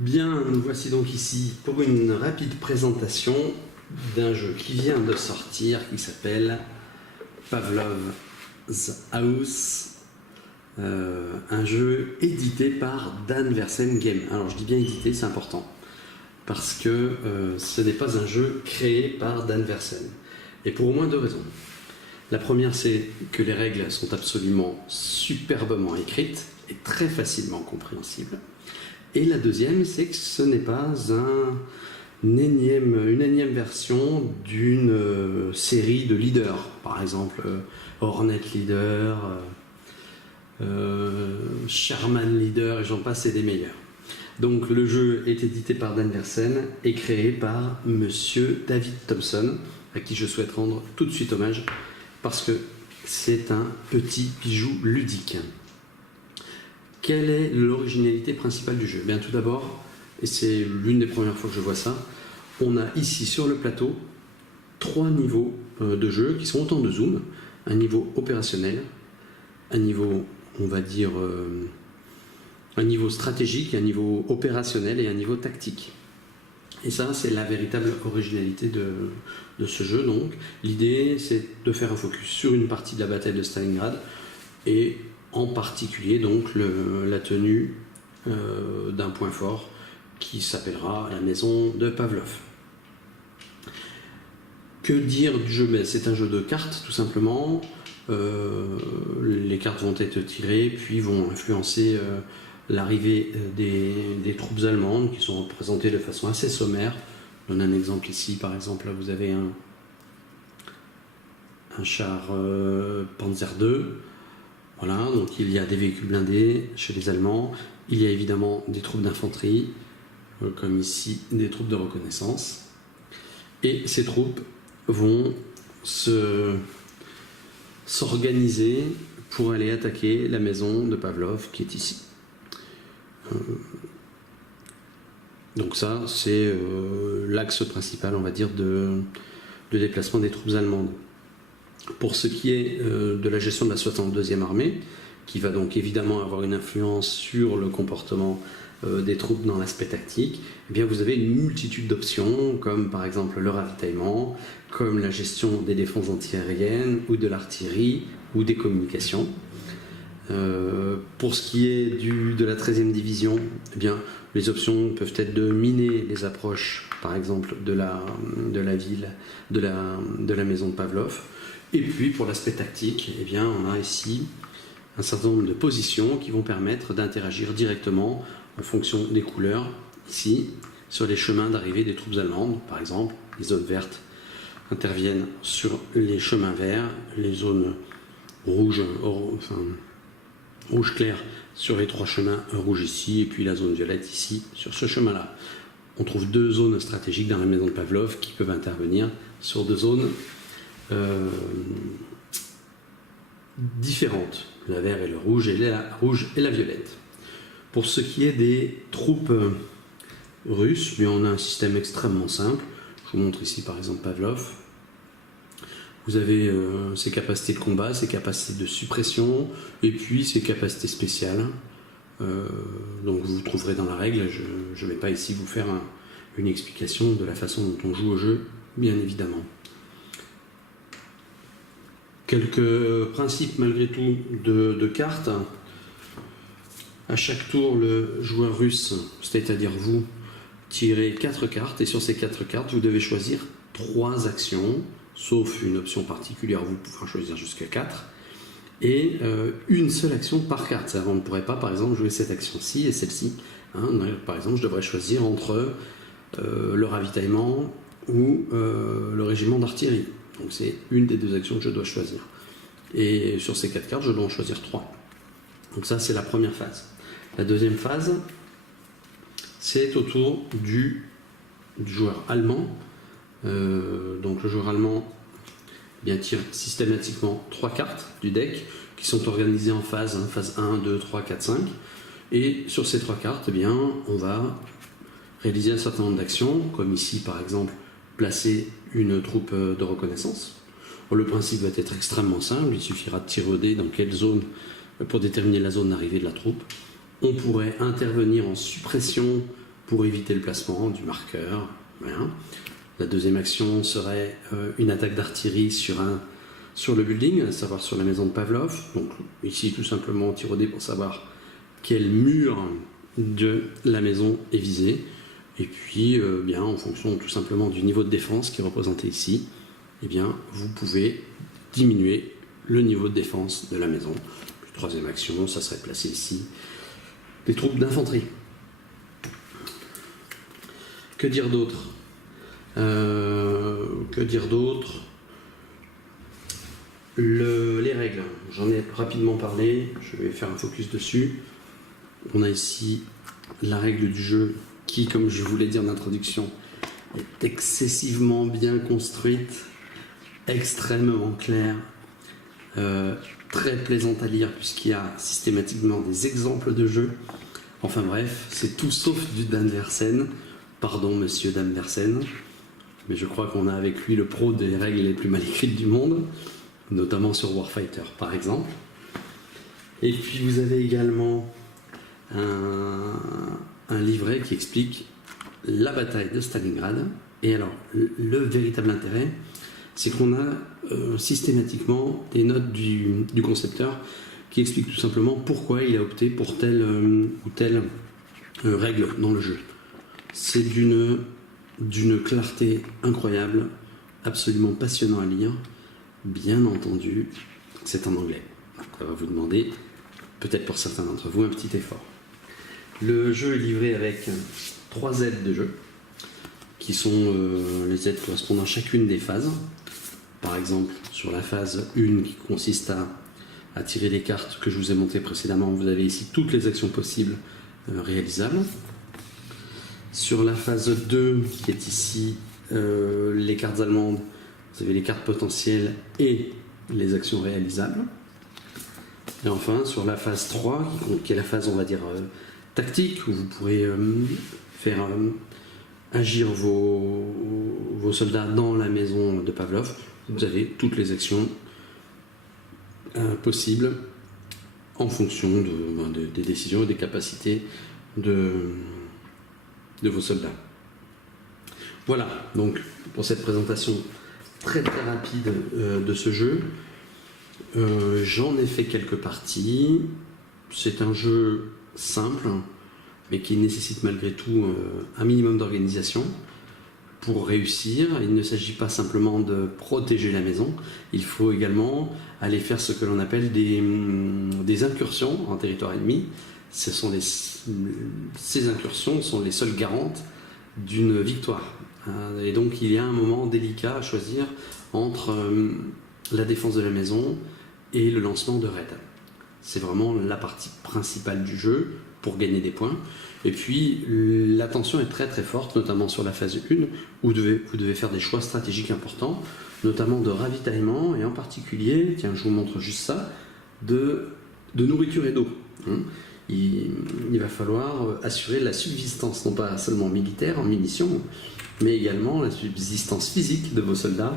Bien, nous voici donc ici pour une rapide présentation d'un jeu qui vient de sortir, qui s'appelle Pavlov's House, un jeu édité par Dan Versen Game. Alors je dis bien édité, c'est important, parce que ce n'est pas un jeu créé par Dan Versen, et pour au moins deux raisons. La première, c'est que les règles sont absolument superbement écrites et très facilement compréhensibles. Et la deuxième, c'est que ce n'est pas une énième version d'une série de leaders. Par exemple, Hornet Leader, Sherman Leader, et j'en passe, et des meilleurs. Donc le jeu est édité par Dan Versen et créé par Monsieur David Thompson, à qui je souhaite rendre tout de suite hommage, parce que c'est un petit bijou ludique. Quelle est l'originalité principale du jeu? Bien, tout d'abord, et c'est l'une des premières fois que je vois ça, on a ici sur le plateau 3 niveaux de jeu qui sont autant de zooms. Un niveau opérationnel, un niveau, on va dire, un niveau stratégique, un niveau opérationnel et un niveau tactique. Et ça, c'est la véritable originalité de ce jeu. Donc, l'idée, c'est de faire un focus sur une partie de la bataille de Stalingrad, et en particulier donc la tenue d'un point fort qui s'appellera la maison de Pavlov. Que dire du jeu? C'est un jeu de cartes, tout simplement. Les cartes vont être tirées, puis vont influencer l'arrivée des troupes allemandes, qui sont représentées de façon assez sommaire. Je donne un exemple ici, par exemple, là vous avez un char Panzer II. Voilà, donc il y a des véhicules blindés chez les Allemands, il y a évidemment des troupes d'infanterie, comme ici des troupes de reconnaissance, et ces troupes vont s'organiser pour aller attaquer la maison de Pavlov qui est ici. Donc ça, c'est l'axe principal, on va dire, de déplacement des troupes allemandes. Pour ce qui est de la gestion de la 62e armée, qui va donc évidemment avoir une influence sur le comportement des troupes dans l'aspect tactique, eh bien vous avez une multitude d'options, comme par exemple le ravitaillement, comme la gestion des défenses antiaériennes, ou de l'artillerie, ou des communications. Pour ce qui est de la 13e division, eh bien, les options peuvent être de miner les approches, par exemple, de la ville, de la maison de Pavlov. Et puis pour l'aspect tactique, eh bien, on a ici un certain nombre de positions qui vont permettre d'interagir directement en fonction des couleurs, ici, sur les chemins d'arrivée des troupes allemandes. Par exemple, les zones vertes interviennent sur les chemins verts, les zones rouges, rouge clair sur les 3 chemins rouges ici, et puis la zone violette ici, sur ce chemin-là. On trouve 2 zones stratégiques dans la maison de Pavlov qui peuvent intervenir sur 2 zones différentes, la vert et le rouge, et la violette. Pour ce qui est des troupes russes, bien, on a un système extrêmement simple. Je vous montre ici par exemple Pavlov. Vous avez ses capacités de combat, ses capacités de suppression, et puis ses capacités spéciales. Donc vous trouverez dans la règle, je ne vais pas ici vous faire une explication de la façon dont on joue au jeu, bien évidemment. Quelques principes malgré tout de cartes. À chaque tour, le joueur russe, c'est-à-dire vous, tirez 4 cartes, et sur ces 4 cartes, vous devez choisir 3 actions, sauf une option particulière, vous pouvez en choisir jusqu'à 4, et une seule action par carte. On ne pourrait pas, par exemple, jouer cette action-ci et celle-ci. Par exemple, je devrais choisir entre le ravitaillement ou le régiment d'artillerie. Donc c'est une des 2 actions que je dois choisir. Et sur ces 4 cartes, je dois en choisir 3. Donc ça, c'est la première phase. La deuxième phase, c'est au tour du joueur allemand. Donc le joueur allemand tire systématiquement 3 cartes du deck qui sont organisées en phase 1, 2, 3, 4, 5. Et sur ces 3 cartes, on va réaliser un certain nombre d'actions, comme ici par exemple placer une troupe de reconnaissance. Le principe va être extrêmement simple, il suffira de tirer au dé dans quelle zone pour déterminer la zone d'arrivée de la troupe. On pourrait intervenir en suppression pour éviter le placement du marqueur. Voilà. La deuxième action serait une attaque d'artillerie sur le building, à savoir sur la maison de Pavlov. Donc ici tout simplement tir au dé pour savoir quel mur de la maison est visé. Et puis bien en fonction tout simplement du niveau de défense qui est représenté ici, eh bien vous pouvez diminuer le niveau de défense de la maison. Puis, troisième action, ça serait placer ici des troupes d'infanterie. Que dire d'autre? Les règles, j'en ai rapidement parlé, je vais faire un focus dessus. On a ici la règle du jeu qui, comme je vous l'ai dit en introduction, est excessivement bien construite, extrêmement claire, très plaisante à lire puisqu'il y a systématiquement des exemples de jeux. Enfin bref, c'est tout sauf du Danversen. Pardon monsieur Danversen, mais je crois qu'on a avec lui le pro des règles les plus mal écrites du monde, notamment sur Warfighter par exemple. Et puis vous avez également un livret qui explique la bataille de Stalingrad. Et alors, le véritable intérêt, c'est qu'on a systématiquement des notes du concepteur qui expliquent tout simplement pourquoi il a opté pour telle ou telle règle dans le jeu. C'est d'une clarté incroyable, absolument passionnant à lire. Bien entendu, c'est en anglais. Ça va vous demander, peut-être pour certains d'entre vous, un petit effort. Le jeu est livré avec 3 aides de jeu, qui sont les aides correspondant à chacune des phases. Par exemple, sur la phase 1 qui consiste à tirer les cartes que je vous ai montrées précédemment, vous avez ici toutes les actions possibles réalisables. Sur la phase 2, qui est ici les cartes allemandes, vous avez les cartes potentielles et les actions réalisables. Et enfin, sur la phase 3, qui est la phase, on va dire, tactique, où vous pourrez faire agir vos soldats dans la maison de Pavlov, vous avez toutes les actions possibles en fonction des décisions et des capacités de vos soldats. Voilà, donc pour cette présentation très très rapide de ce jeu, j'en ai fait quelques parties. C'est un jeu simple, mais qui nécessite malgré tout un minimum d'organisation pour réussir. Il ne s'agit pas simplement de protéger la maison, il faut également aller faire ce que l'on appelle des incursions en territoire ennemi. Ces incursions sont les seules garantes d'une victoire. Et donc il y a un moment délicat à choisir entre la défense de la maison et le lancement de raids. C'est vraiment la partie principale du jeu pour gagner des points. Et puis la tension est très très forte, notamment sur la phase 1, où vous devez faire des choix stratégiques importants, notamment de ravitaillement, et en particulier, tiens je vous montre juste ça, de nourriture et d'eau. Il va falloir assurer la subsistance, non pas seulement militaire, en munitions, mais également la subsistance physique de vos soldats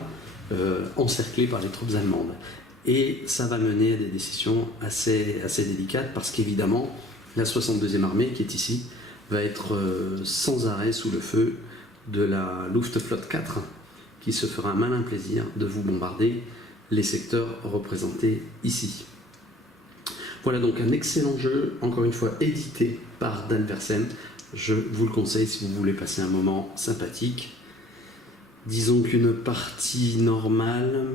encerclés par les troupes allemandes. Et ça va mener à des décisions assez délicates, parce qu'évidemment, la 62e armée, qui est ici, va être sans arrêt sous le feu de la Luftflotte 4, qui se fera un malin plaisir de vous bombarder les secteurs représentés ici. Voilà donc un excellent jeu, encore une fois édité par Danversen. Je vous le conseille si vous voulez passer un moment sympathique. Disons qu'une partie normale,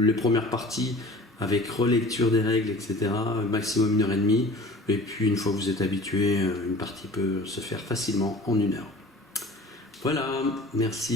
les premières parties avec relecture des règles, etc., maximum 1h30. Et puis une fois que vous êtes habitué, une partie peut se faire facilement en 1 heure. Voilà, merci.